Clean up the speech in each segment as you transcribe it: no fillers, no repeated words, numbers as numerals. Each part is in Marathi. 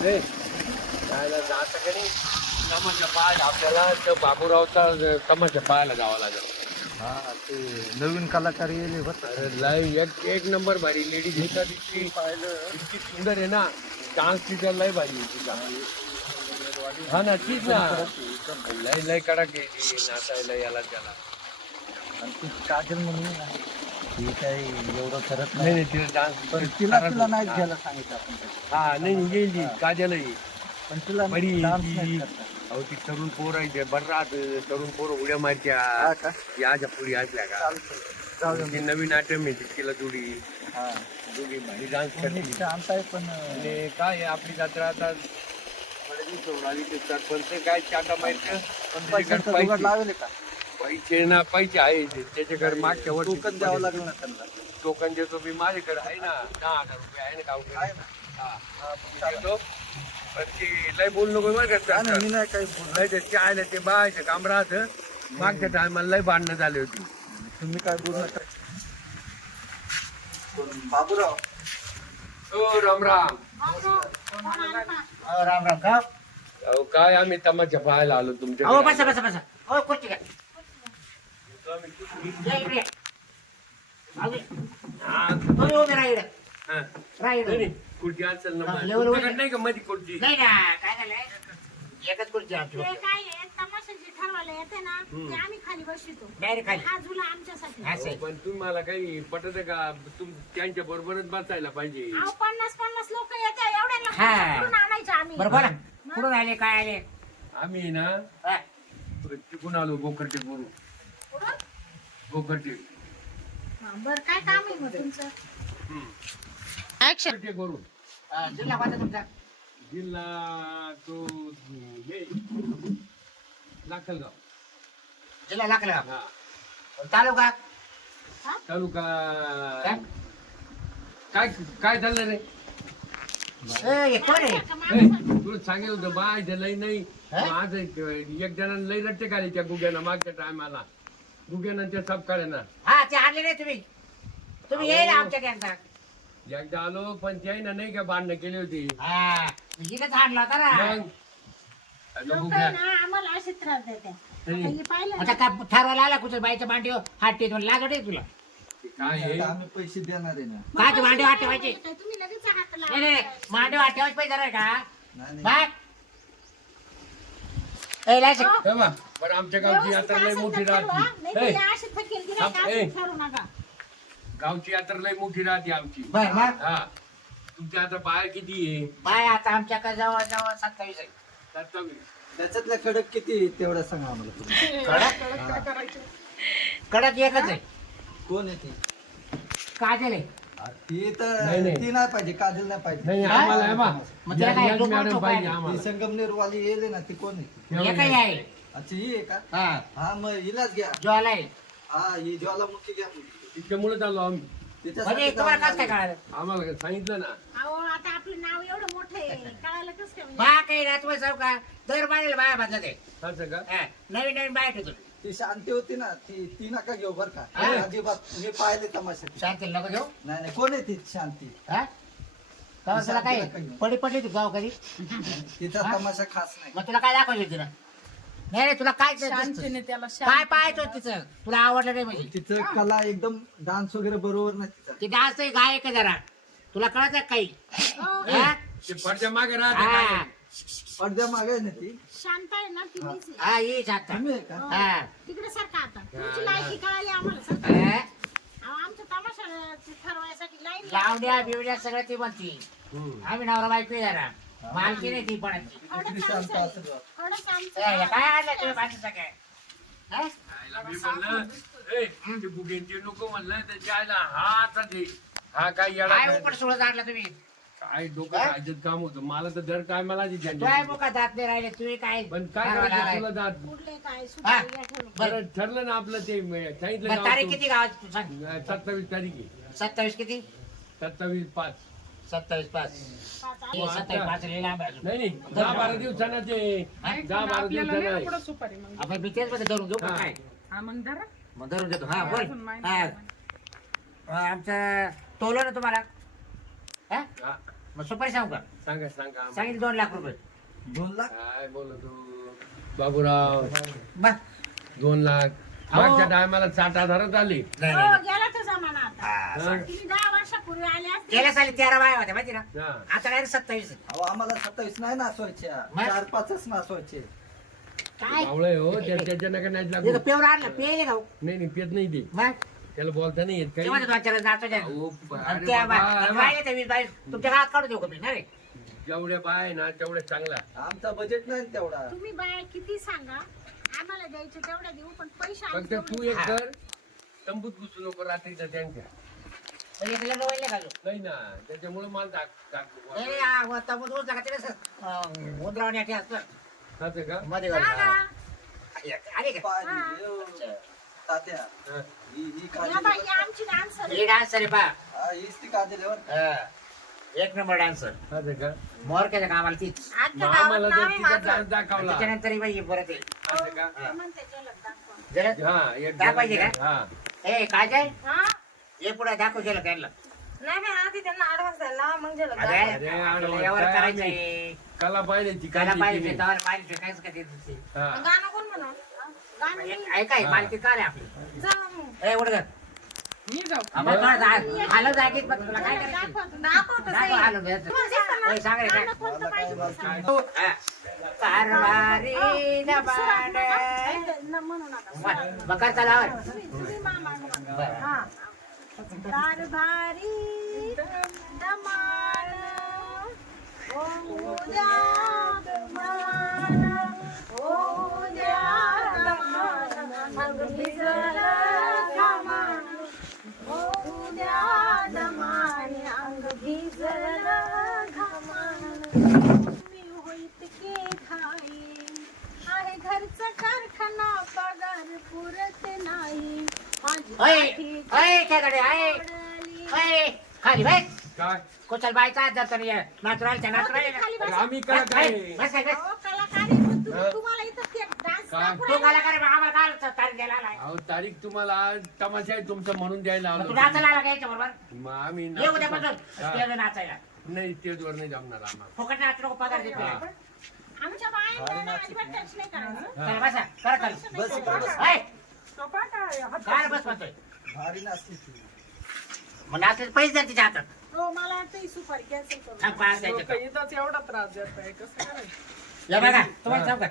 ए, जायला जातं का नाही तमाशा पाहायला आपल्याला तर बाबूरावचा तमाशा पाहायला जावं लागेल. हा ते नवीन कलाकार येले बघ. अरे लय एक नंबर भारी लेडीज एका दिवशी पाहिलं इतकी सुंदर आहे ना. डान्स टीचर लय भारी आहे तिचा. हा ना तीच ना. लय लय कडक आहे ती नाचायला याला त्याला. आणि ती काजल म्हणून आहे ना, ती काही एवढं करत नाही नाही. नाही तिला डान्स पण तिला नाही घ्यायला सांगितलं आपण त्याच्यात. हा नाही येईल ती काजल येईल. पण तिला बरी डान्स ती- नाही करता. अहो ती तरुण पोरं आहे बरं राहत तरुण पोरं उड्या मारत्या हा का? याच्या पुढे असल्या का चालतं. जाऊ दे ती मग. नवीन आयटम आहे तिला जोडी हा. जोडी भारी डान्स कोणी करते. शांत आहे पण आणि काय आहे, आपली जत्रा आता ते सरपंच काय चाटा माहिती पैशांचं जुगाड लावले का? पैसे ना पैसे आहे त्याच्याकडे मागच्या वर्षी टोकन द्यावं लागलं ना त्यांना. टोकन देतो मी माझ्याकडे आहे ना 10,000 रुपये आहे ना गाव आहे ना? हा मी देतो. पण ते लय बोलू नको बरं का हा ना, सरकार. मी नाही काही बोलणार. लय ते आयला ते बायचं काम राहतं मागच्या टायमाला लय भांडणं झाली होती. तुम्ही काय बोलू नका. बाबूराव ओ राम राम. राम राम का अहो काय आम्ही तमाशा पाहायला आलो अहो तुमच्या बसा बसा बसा हो खुर्ची घ्या या इकडे तुम्ही उभे राहा इकडे राहा इकडे खुर्ची असेल ना हा, माझी. लेवल तुमच्याकडे वर- नाही का मध्ये खुर्ची नाही ना काय झालंय एकच खुर्ची आमची ते काय आहे तमाशाची ठरवायला येते ना ते आम्ही खाली बसतो डायरेक्ट खाली हा झुला आमच्यासाठी असं आहे. पण तुम्हाला काही पटत का त्यांच्या बरोबरच बसायला पाहिजे. अहो 50-50 लोक येते एवढ्या हा. कुठून आणायचे आम्ही बरं बोला कुठून आले काय आले आम्ही ना हा. तिकून आलो गोकर्टे करू कुठून? गोकर्टे हा, बरं काय काम आहे मग तुमचं गोकर्टे करू जिल्हा कोणता तुमचा जिल्हा तो हे लाखलगाव. जिल्हा लागला हा तालुका तालुका काय? काय काय चाललं रे हे कोण आहे ए, तुला सांगेल होतं बाय लई नाही हा? आज एक जणांना लई रट्टे काढले त्या गुग्यानं मागच्या टायमाला गुग्यानं त्या सब काढ्याना हा ते आणले नाही तुम्ही तुम्ही येईल आमच्या गँगचा एकदा आलो पण त्याईनं नाही का भांडणं केली होती हा इथेच आणला होता ना मग लोक गुग्या ना आम्हाला असे त्रास देते आता हे पाहिलं आता ना? काय ठरवायला आला कुठे बाईच्या मांडी हात टेकून लागत आहे तुला ते काय आहे आम्ही पैसे देणार आहे ना. काय मांडी हात ठेवायची काय तुम्ही लगेच हात नाही नाही मांडी हात ठेवायची पाहिजे नाही का नाही, नाही. बाग ए, लाज. हे बा, बरं आमच्या गावची यात्रा लई मोठी राहते ए, थांब, ए. ठरू नका गावची यात्रा लई मोठी राहते आमची बर मग हा तुमच्या आता बाहेर किती आहे बाय आता आमच्याकडे जवळ जवळ 27 आहे 27. त्याच्यातल्या कडक किती तेवढं सांगा आम्हाला तुम्ही. कडक एकच आहे कोण आहे ती? काजल आहे ती नाही, तर नाही. ती नाही पाहिजे, काजल नाही पाहिजे. नाही हा? आम्हाला आहे बा मग त्याला काय याच डोकं मॅडम ठोकायला? पाहिजे ती आम्हाला संगमनेर वाली येले ना, ती कोण आहे ती? एकही आहे अच्छा ही आहे का? हा हा मग हिलाच घ्या. ज्वाला आहे हा ही ज्वालामुखी घ्या. तिच्यामुळे चाललो आम्ही तिच्यासाठी म्हणजे तर तुम्हाला कसं काय आम्हाला- कळालं आम्हाला सांगितलं ना अहो आता आपलं नाव एवढं मोठं आहे कळायला कसं काय म्हणजे? बा काही ना तुम्हाला सांगू का दर बांधेल बाया बांधत आहे असं का हा, नवीन नवीन बाया ठेवतो ती शांती होती ना, ती नका घेऊ बर का. हा. अजिबात मी पाहिले तमाशा. शांती नको घेऊ नाही नाही, कोण आहे ती शांती? हा का तुला काय शांतीला काही. पडी पडली तू गाव कधी तिचा हा? तमाशा खास नाही. मग तुला काय दाखवायचं तिला नाही नाही तुला काय शांतीने त्याला काय पाहायचं होतं तिचं तुला आवडलं नाही म्हणजे तिचं कला एकदम डान्स वगैरे बरोबर नाही तिचा. ती डान्स गायक आहे जरा तुला कळत आहे काही अहो, हा? ते पडद्या मागे राहते हा काय पडद्या मागे आहे ना ती. शांत आहे ना ती मीच आहे. हा, ये शांत तुम्ही आहे का? हा तिकडे सारखा आता तुमची लायकी कळाली आम्हाला सरका. हा? अहो, आमच्या तमाशा ठरवायसाठी लाईन लावण्या बिवण्या सगळं ती म्हणती हम्म. आम्ही नवरा बायको आहे जरा मालकी नाही ती पण किती शांत असेल बा. काय आणलं तुम्ही बाकीचं काय हा? आईला मी म्हणलं ए ते बुगेंचे नको म्हणलं त्याच्या आईला हा आता ते हा काय येडा काय काय उपट सोडत आणलं तुम्ही काय डोकं खायचं काम होतं मला तर दर काय मला काय मुका दात नाही राहिले तुम्ही काय पण काय करायचं तुला जात कुठले काय हा. सुद्धा ठरवलं बरं ठरलं ना आपलं ते सांगितलं बरं, तारीख ना किती गावाची तू सांग 27 तारीख आहे 27 किती 27/5 27 5 पाच हो, आता- 27 5 लिहिला आंबा अजून. नाही 10-12 दिवसानं ते 10-12 दिवसानं आहे. पुढं सुपारी मग आपण मी तेच मध्ये धरून घेऊ का हा. काय हा मग धरा मग धरून घेतो हा बोल अजून माहिती हा नाही. आमचं टोलो ना तुम्हाला हा हा. मग सुपारी सांगू का? सांगा सांगा आम्हाला. सांगितलं 2 लाख रुपये. 2 लाख काय बोलतो बाबूराव? बस. 2 लाख अहो. मागच्या टायमाला 60,000 आली. नाही, हो, नाही. गेला तो जमाना आता. हा, हा. तुम्ही 10 वर्षापूर्वी आले असते. गेल्या साली 13 बाया होत्या माहिती ना. हा. आता डायरेक्ट 27. अहो आम्हाला 27 नाही नाचवायच्या, मग? 4-5च नाचवायचे. काय बावळे हो त्याच्या नका नाही लागू. इथं पेवर आणलं पेले का हो? नाही पेत नाही ते, मग त्याला बोलता नाही येत काही. तेव्हा 2-4 नाचायच्या. अहो, आणि अरे त्या बाबा, बाया त्या 20 बाई तुमच्या गावात काढून देऊ का मी? नाही रे. जेवढ्या बाय ना तेवढ्या चांगला. आमचा बजेट नाही तेवढा. तुम्ही बाया किती सांगा आम्हाला द्यायचे तेवढ्या देऊ पण पैसे फक्त आमचे तू एक कर, तंबूत घुसू नको रात्रीचा त्यांच्या. म्हणजे तुला डोळे नाही घालू. नाही ना त्याच्यामुळे मला टाकतो. ए, हा, व तंबूत रोज लागा तिला उंदरावण्यासाठी असतं असं का? मध्ये हा घालून. ना. आले का? पाहिजे, हो. तात्या हा. ही या काजल बाई आमची डान्सर ही डान्सर आहे पा. हा, हीच ती काजल आहे बरं. हा. एक नंबर डान्सर. असं का? मोरक्याच्या कामाला तीच. आजच्या मग गावात आम्हाला नाव जर आहे तिचा माझं. डान्स दाखवला. त्याच्यानंतर ही बाई परत आहे. असं का? ते म्हणते झलक दाखवा. जरा हा एक दाखवायची का? हा. ए काजल हा? हे पुढे दाखव गेलं त्यांना. नाही नाही आधी त्यांना ऍडव्हान्स द्यायला मग झलक अरे, दाखवा. अरे, आपल्याला यावर काय करायचंय. कला पाहिजे ती गाणं काळजी पाहिजे केली. तवाला पाहिजे काहीच का ते. हा. गाणं कोण म्हणून गाणं मी ऐकाय हा. मालकी काय आपली. जा मग. ए उडग मी जाऊ. हालत जागीत मग तुला काय झलक करायचं? दाखवा. दाखवतो दाखव सही. हालत जायचं. तुम्हाला दिसतं ना? ए, सांग रे काय. गाणं कोणतं पाहिजे ते सांगा. हा. कारभारी दबाण. म्हणू नका. बकर चलावर. तुम्ही मामा बरं. हा. कारभारी दमान उद्या दमान उद्या दमान अंग भिजलं घामान उद्या दमान अंग भिजलं घामान मी होईत के खाईन आहे घरचा कारखाना पगार पुरत नाही माझी ओय, काठी ओय, काय कडे आहे? पडली. ओय, खाली बस. काय कुशल बायचा हात जातो रे. नाचरायच्या नाचरायला. खाली अरे बसा. आम्ही कला काय बस काय बस. अहो, कलाकार आहे, पण तुम्हाला इथं ते डान्स काय? दाखवू तू राहिले. मला करे आम्हाला काय तारीख द्यायला आलाय. अहो तारीख तुम्हाला तमाशा आहे तुमचं म्हणून द्यायला मग आलो तू नाचायला आला का याच्या बरोबर? मग आम्ही ये नाचतो. उद्यापासून हा. स्टेजवर नाचायला. नाही स्टेजवर नाही जमणार आम्हाला. फुकट नाचू नको पगार देतो. हा. आमच्या बायांना ना अजिबात टच नाही करायचं. चला बसा. करा चालू. बस इकडे बस. ओय, सोपा काय? काय बस म्हणतोय. भारी नाचली ती. मग नाचले पैसे द्या तिच्या हातात. हो, मला वाटतं ही सुपारी कॅन्सल करू. थांब, पाच द्यायचे का? इथंच एवढा त्रास देत आहे कसं करायचं? या बघा तुम्हाला सांगू का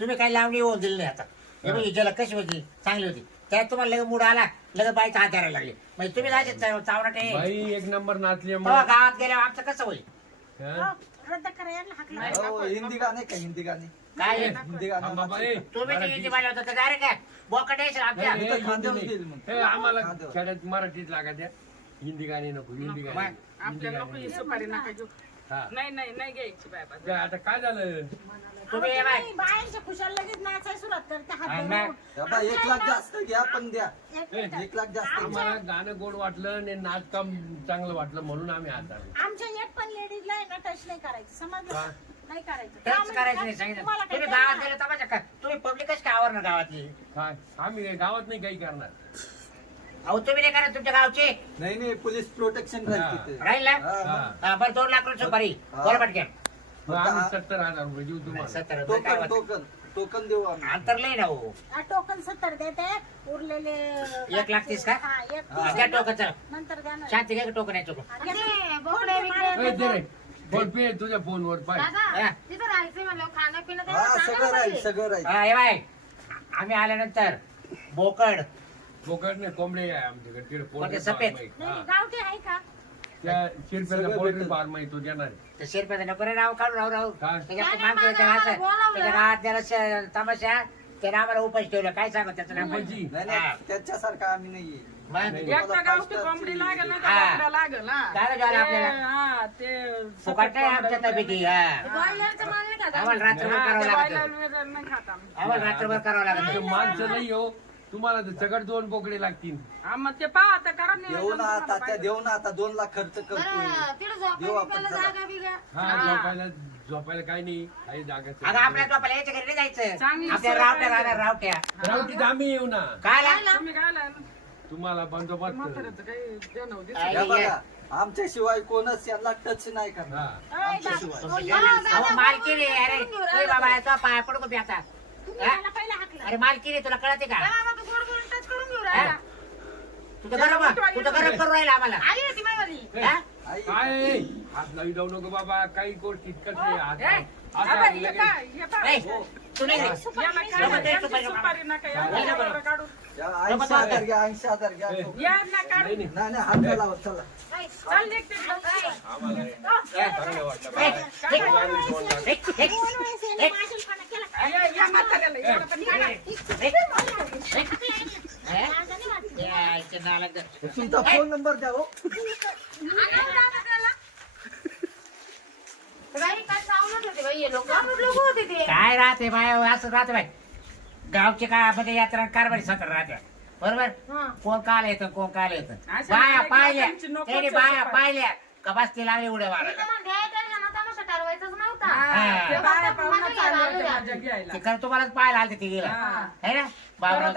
तुम्ही काही लावणी होऊन दिली नाही आता. हे बघ हिच्याला कशी होती चांगली होती त्यात तुम्हाला लगेच मूड आला लगेच बाईचा हात धरायला लागले म्हणजे तुम्ही जायचे चावणाटे बाई एक नंबर नाचली तेव्हा गावात गेल्यावर आमचं कसं होईल? हा? हो, रद्द करा यायला हाक लावा. हो, हिंदी गाणे का हिंदी गाणे काय हिंदी हा, गाणं बाबा, नाचली. ए, तुम्ही मराठी. जी बाजू होता डायरेक्ट काय बोकट यायचं आमच्या हे, इथं खांद्यावर हिंदी देईल मग. नाही. हे, आम्हाला खांद्यावर. खेड्यात मराठीत लागायच्या हिंदी गाणी नको हिंदी गाणी हिंदी आपल्याला नको ही गाणी सुपारी नका घेऊ. हा. नाही नाही नाही घ्यायची बाबा. काय आता काय झालं? तुम्ही ये बाय तुम्ही बायांच्या खुशाल लगेच नाचायला सुरुवात करते हात हा, धरून. मग. बाबा 1 लाख जास्त घ्या पण द्या. एक ए, मिनिट. 1 लाख जास्त घ्या. आम्हाला गाणं गोड वाटलं आणि नाचकाम चांगलं वाटलं म्हणून आम्ही हात धरले. आमच्या एक पण लेडीजला आहे ना टच नाही करायचं समजलं का? नाही करायचं का टच म्हणजे करायचं का? नाही सांगितलं तुम्हाला काही तुम्ही गावात कळलं गेले तमाशा का तुम्ही पब्लिकच का आवरणार गावातली काय आम्ही काय गावात नाही काही करणार. अहो तुम्ही नाही करत तुमच्या गावचे नाही नाही पोलीस प्रोटेक्शन राहील हा. तिथे. राहील ना हा, हा. मग. हा, बरं 2 लाख रुपये सुपारी हा. बोला पटकन मग आम्ही 70,000 रुपये देऊ तुम्हाला. 70 रुपये काय टोकन होतं? टोकन टोकन देऊ आम्ही. अंतर लई ना हो हा, टोकन 70 देते उरलेले 1,30,000 का? हा, एक हा, 30 द्या टोकनचं नंतर द्या ना. शांती घ्या टोकन आहे चुकून आणि ते बोकडे बिकडे ए, दे रे. फोन पे तुझ्या फोनवर पाय. हा. तिथं राहायचं म्हणलं खाणं पिणं हा सगळं राहील सगळं राहील. हा, हे बाय आम्ही आल्यानंतर बोकड बोकड नाही कोंबडे आहे आमच्याकडे तिकडे पोल्ट्री कोणते सफेद? फार्म आहे. नाही हा. गावठी आहे का त्या शिरप्याचा सगळं पोल्ट्री भेटेल. फार्म आहे तो देणार आहे. ते शेरपे नको रे नाव काढून राहू काय? त्याच्या त्याने मागचं मला त्याच्या बोलावलं. गावात त्याला तमाशा त्याने आम्हाला उपास ठेवलं काय सांगू त्याचं नाव उपाशी? नाही हा. नाही त्याच्यासारखं आम्ही नाहीये. मग नाही. एकटा गावठी कोंबडी लागेल ना हा. कोंबड्या लागेल ना. काय झालं आपल्याला? ते- हा, ते फुकट नाही आमच्या तब्येती हा बॉयलरचं माल नाही का आम्हाला रात्रभर हा, करावं ते लागत बॉयलर बियलर नाही खात आम्ही. आम्हाला रात्रभर करावं ते लागत माणसं नाही हो तुम्हाला तर सगळं 2 बोकडे लागतील. हा, मग ते पहा आता करा देऊ नियोजन ना तुम्हाला आता त्या पाहिजे. देऊ ना आता 2 लाख खर्च करतोय. देऊ आपण चला. जागा बिगा हा झोपायला काही नाही काही जागा अगं आपल्या बापाला याच्या घरी नाही जायचं चांगली आपल्या सोय रावट्या पाहिजे. राहणार रावट्या राहू तिथं आम्ही येऊ ना. काय ला? तुम्ही काय लावलं? तुम्हाला बंदोबस्त म्हाताऱ्याचं काही देणं होती. आई, या बघा आमच्याशिवाय कोणच यांना टच नाही करणार हा. आमच्याशिवाय अहो, मालकी रे अरे ए बाबा याचा पाय पडू का आता तुम्ही मला पहिला हाकला. अरे मालकी रे तुला कळते का बाबा, तू गोड बोलून टच करून घेऊ राहिला. तुझं गरम करू राहिला आम्हाला आली होती माझी. हा? आई काय हात लावी जाऊ नको बाबा काही गोष्टी कसे हात ए, बाबा, हे पाय, हे पाय. ए, तू नाही रे. याला काय बाबा, नाही, ते यांची सुपारी सुपारी नका, नाही, यांची नाही, सुपारी काढून. या 80 हजार घ्या 80 हजार घ्या ए. यांना काढून. नाही, नाही. नाही नाही हात लावा चला चल, निघ तिकडं. आम्हाला हे चांगलं वाटलं ए, बाबा. ए, चांगली सोड लागली. ए, ए, दोन वेळेस याने माशीलपणा केला. या म्हाताऱ्याला, याला पण काढा. माझा नाही वाटलं. यायचे नालायक जर. तुमचा फोन नंबर द्या हो आणावं लागलं त्याला. बाई, काय चावलं होते बाई हे लोक होते ते. काय राहते बाय असं राहते बाय गावचे काय म्हणजे यात्रा कारभारी स्वतः राहते बरोबर हा. कोण काल येतं कोण काल येतं अशा बाया लोकांची पाहिल्या नोकरच त्याने असते बाया पण. पाहिल्या का बस ते लागले उड्या मी मारायला तर म्हणते, त्याला ना तमाशा ठरवायचाच नव्हता. हा, ते बाया फक्त पाहुणं मजा चालले होते घ्यायला मजा घ्यायला. ते खरं तुम्हालाच पाहायला आलते ते गेला हा. है ना बाबराव